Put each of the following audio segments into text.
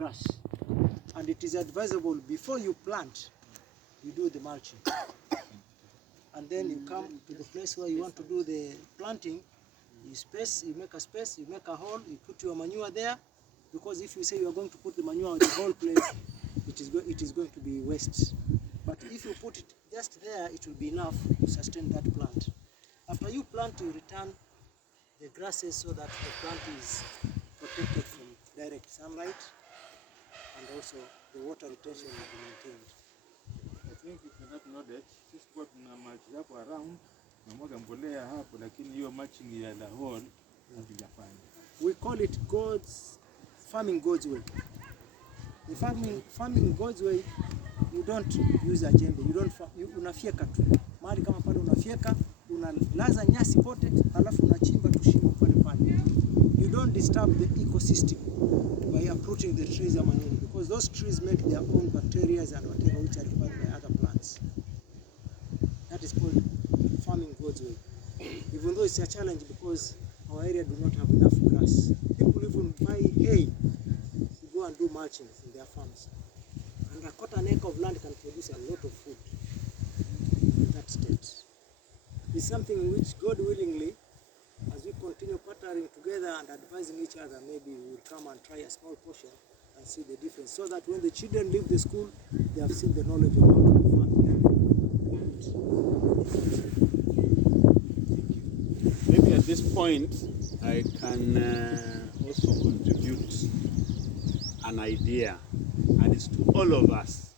grass. And it is advisable before you plant, you do the mulching. And then you come to the place where you want to do the planting, you make a space, you make a hole, you put your manure there, because if you say you are going to put the manure in the whole place, it is going to be waste. But if you put it just there, it will be enough to sustain that plant. After you plant, you return the grasses so that the plant is protected from direct sunlight, and also the water retention will be maintained. I think if you're not nodded, sisi kwa tuna mulch hapo around, tunamwaga mbolea hapo, lakini hiyo mulching ya la whole hatujafanya. We call it farming God's way. The farming God's way, you don't use a jembe, unafyeka tu. Mahali kama pale unafyeka, unalaza nyasi pote, halafu unachimba tushimo pale pale. You don't disturb the ecosystem by uprooting the trees ama nini, because those trees make their own bacteria and whatever which are required by other plants. That is called farming God's way. Even though it's a challenge because our area do not have enough grass. People even buy hay to go and do mulching in their farms. And a quarter acre of land can produce a lot of food in that state. It's something in which, God willingly, as we continue partnering together and advising each other, maybe we will come and try a small portion and see the difference, so that when the children leave the school, they have seen the knowledge of how to do farming. Maybe at this point, I can also contribute an idea, and it's to all of us.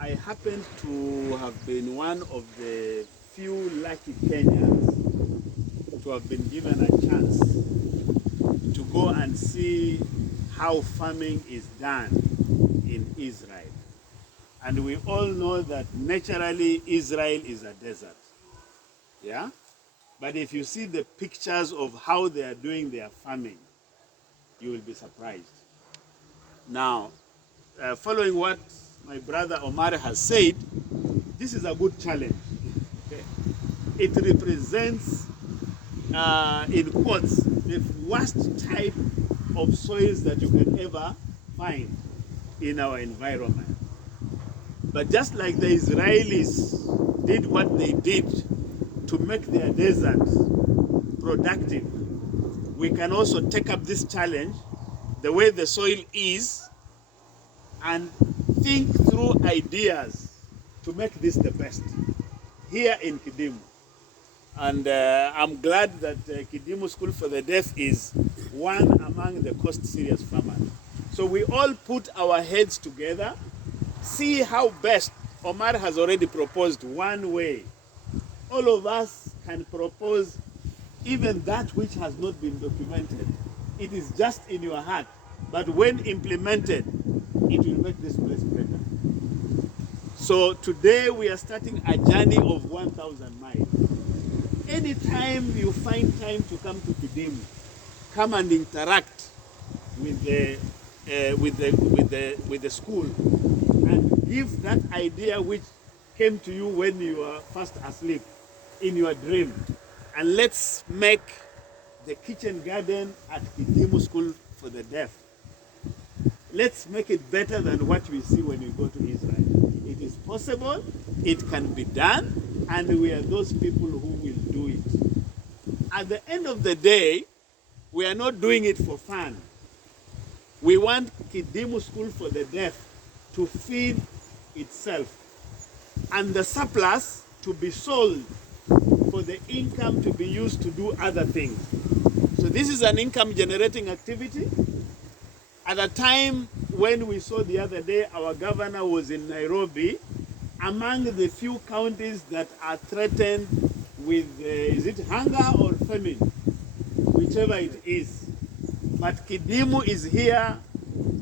I happen to have been one of the few lucky Kenyans to have been given a chance to go and see how farming is done in Israel. And we all know that naturally Israel is a desert. Yeah? But if you see the pictures of how they are doing their farming, you will be surprised. Now, following what my brother Omar has said, this is a good challenge. Okay? It represents, in quotes, the worst type of soils that you can ever find in our environment. But just like the Israelis did what they did to make their deserts productive, we can also take up this challenge, the way the soil is, and think through ideas to make this the best here in Kidimu. And I'm glad that Kidimu School for the Deaf is one among the cost-serious farmers. So we all put our heads together, see how best. Omar has already proposed one way. All of us can propose even that which has not been documented. It is just in your heart, but when implemented, it will make this place better. So today we are starting a journey of 1,000 miles. Anytime you find time to come to Kidimu, come and interact with the school and give that idea which came to you when you were first asleep in your dream. And let's make the kitchen garden at Kidimu School for the Deaf. Let's make it better than what we see when we go to Israel. It is possible, it can be done, and we are those people who will do it. At the end of the day, we are not doing it for fun. We want Kidimu School for the Deaf to feed itself, and the surplus to be sold for the income to be used to do other things. So this is an income generating activity. At a time when we saw the other day, our governor was in Nairobi, among the few counties that are threatened with, is it hunger or famine? Whichever it is. But Kidimu is here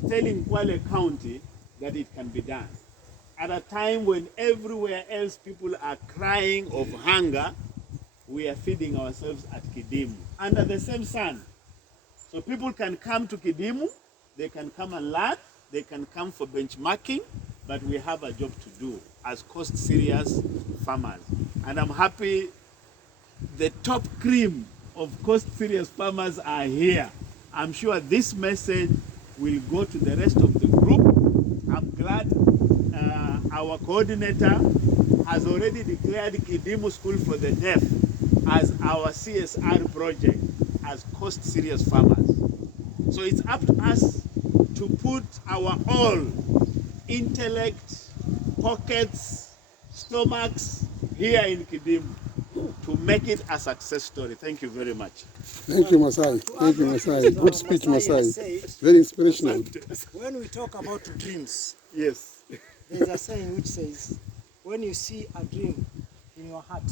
telling Kwale County that it can be done. At a time when everywhere else people are crying of hunger, we are feeding ourselves at Kidimu under the same sun. So people can come to Kidimu, they can come and learn, they can come for benchmarking, but we have a job to do as cost-serious farmers. And I'm happy the top cream of cost-serious farmers are here. I'm sure this message will go to the rest of the group. I'm glad our coordinator has already declared Kidimu School for the Deaf as our CSR project as cost serious farmers. So it's up to us to put our all intellect, pockets, stomachs here in Kidimu to make it a success story. Thank you very much. Thank you, Masai. Thank you, Masai. Good speech, Masai. Very inspirational. When we talk about dreams, Yes. there's a saying which says, when you see a dream in your heart,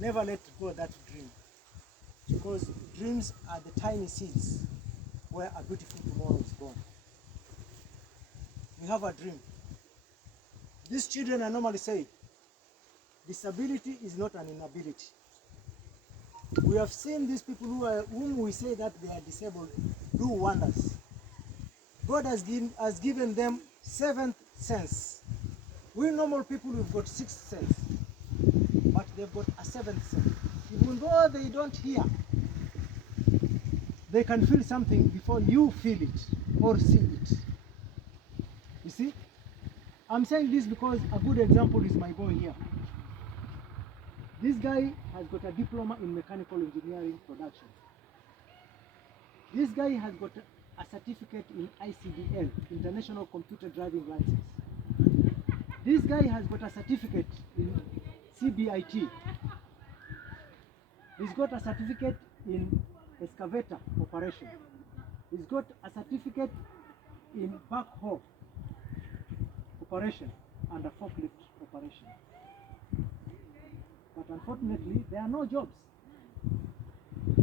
never let go of that dream. Because dreams are the tiny seeds where a beautiful tomorrow is born. We have a dream. These children are normally say, disability is not an inability. We have seen these people whom we say that they are disabled do wonders. God has given them seventh sense. We normal people, we've got sixth sense, but they've got a seventh sense. Even though they don't hear, they can feel something before you feel it or see it. You see? I'm saying this because a good example is my boy here. This guy has got a diploma in mechanical engineering production. This guy has got a certificate in ICDL, International Computer Driving License. This guy has got a certificate in CBIT. He's got a certificate in excavator operation. He's got a certificate in backhoe operation and a forklift operation. But unfortunately, there are no jobs.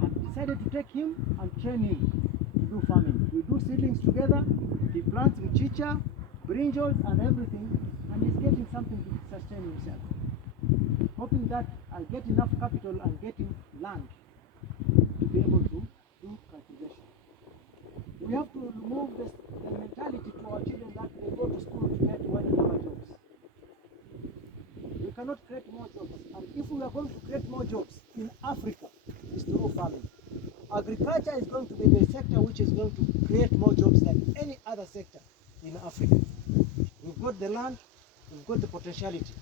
I've decided to take him and train him to do farming. We do seedlings together. He plants mchicha, brinjals, and everything, and he's getting something to sustain himself. Hoping that I'll get enough capital and get him land to be able to do cultivation. We have to remove the mentality to our children that they go to school to get white-collar jobs. We cannot create more jobs. And if we are going to create more jobs in Africa, it's through farming. Agriculture is going to be the sector which is going to create more jobs than any other sector in Africa. We've got the land, we've got the potentiality.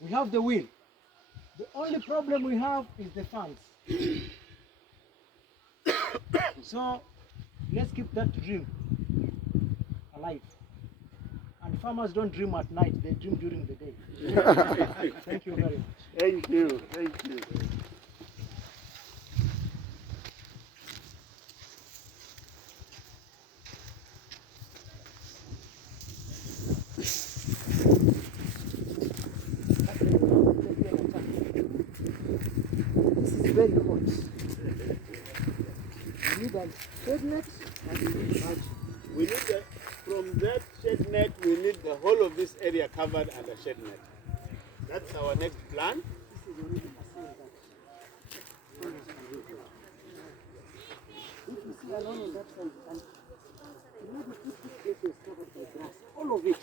We have the will. The only problem we have is the funds. So let's keep that dream alive. And farmers don't dream at night, they dream during the day. Thank you very much. Thank you. Thank you. This is very hot. We need a shade net and we need mulch. We need from that shade net, we need the whole of this area covered under shade net. That's our next plan. This is already a sign that farmers can live here. If you see along on that side, and imagine if this place was covered by grass, all of it,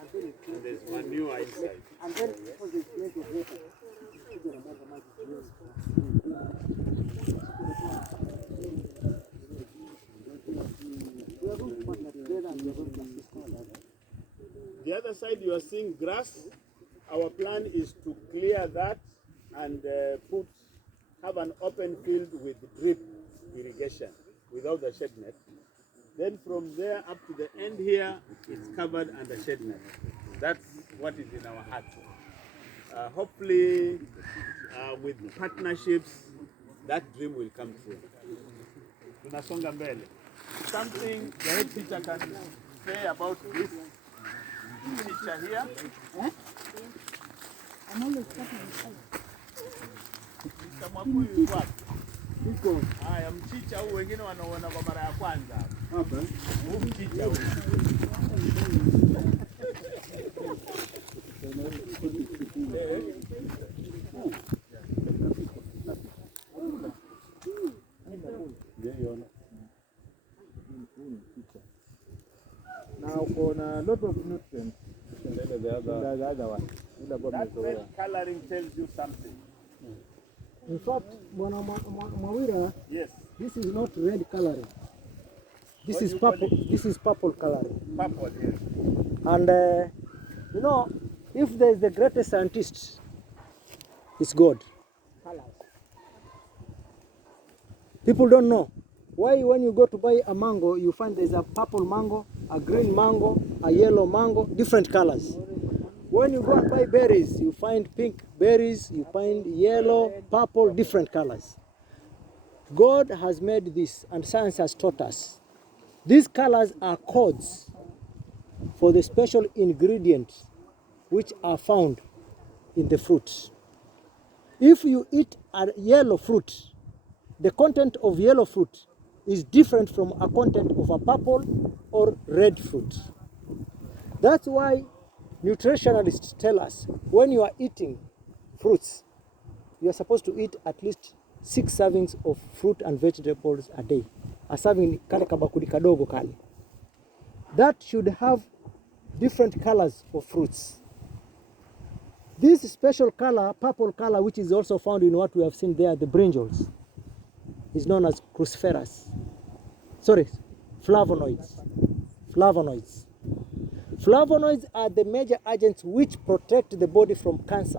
and then it And there's manure inside. and then because there's plenty of water, we are going to partner together and we are going to assist one another. The other side you are seeing grass. Our plan is to clear that and have an open field with drip irrigation without the shade net. Then from there up to the end here, it's covered under shade net. That's what is in our heart. Hopefully, with partnerships, that dream will come true. Tunasonga mbele. Something the head teacher can say about this teacher here. I'm always starting with Mtamwakuyu yuko wapi? Haya, mchicha huu wengine wanaona kwa mara ya kwanza. Hapa. Huu mchicha huu. Now for a lot of nutrients the other one. That red coloring tells you something. In fact, Bwana Mawira, Yes. this is not red coloring. This What is do you call purple. it? This is purple coloring. Purple, yes. And you know, if there is the greatest scientist, it's God. People don't know why when you go to buy a mango, you find there's a purple mango, a green mango, a yellow mango, different colors. When you go and buy berries, you find pink berries, you find yellow, purple, different colors. God has made this, and science has taught us. These colors are codes for the special ingredients which are found in the fruits. If you eat a yellow fruit, the content of yellow fruit is different from a content of a purple or red fruit. That's why nutritionalists tell us when you are eating fruits, you are supposed to eat at least 6 servings of fruit and vegetables a day. A serving kale kabakuli kadogo kale. That should have different colors of fruits. This special color, purple color, which is also found in what we have seen there, the brinjals, is known as cruciferous. Sorry, flavonoids. Flavonoids. Flavonoids are the major agents which protect the body from cancer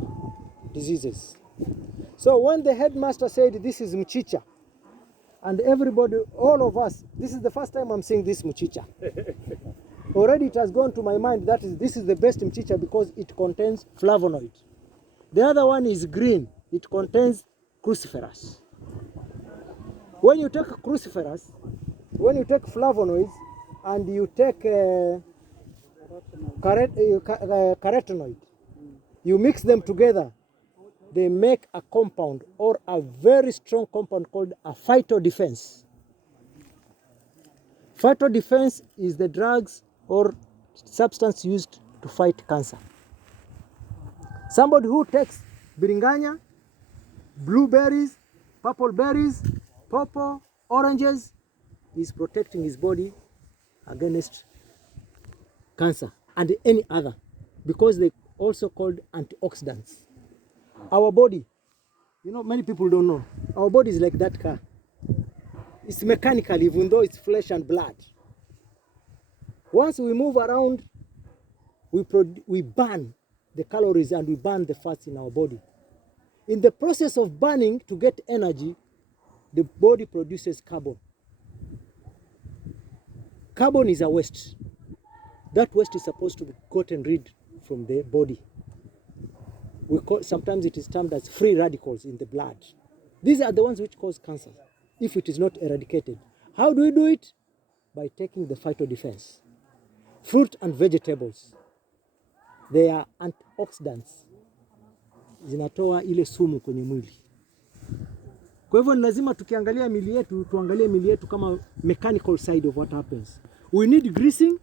diseases. So when the headmaster said this is mchicha, and everybody, all of us, this is the first time I'm seeing this mchicha. Already it has gone to my mind that this is the best mchicha because it contains flavonoid. The other one is green. It contains cruciferous. When you take cruciferous, when you take flavonoids, and you take carotenoid, you mix them together, they make a compound or a very strong compound called a phytodefense. Phytodefense is the drugs or substance used to fight cancer. Somebody who takes biringanya, blueberries, purple berries, purple, oranges, is protecting his body against cancer and any other, because they also called antioxidants. Our body, you know, many people don't know, our body is like that car. It's mechanical, even though it's flesh and blood. Once we move around, we burn the calories and we burn the fats in our body. In the process of burning to get energy, the body produces carbon. Carbon is a waste. That waste is supposed to be gotten rid from the body. Sometimes it is termed as free radicals in the blood. These are the ones which cause cancer if it is not eradicated. How do we do it? By taking the phytodefense. Fruit and vegetables, they are antioxidants. Zinatoa ile sumu kwenye mwili. Kwa hivyo ni lazima tukiangalia miili yetu, tuangalie miili yetu kama mechanical side of what happens. We need greasing,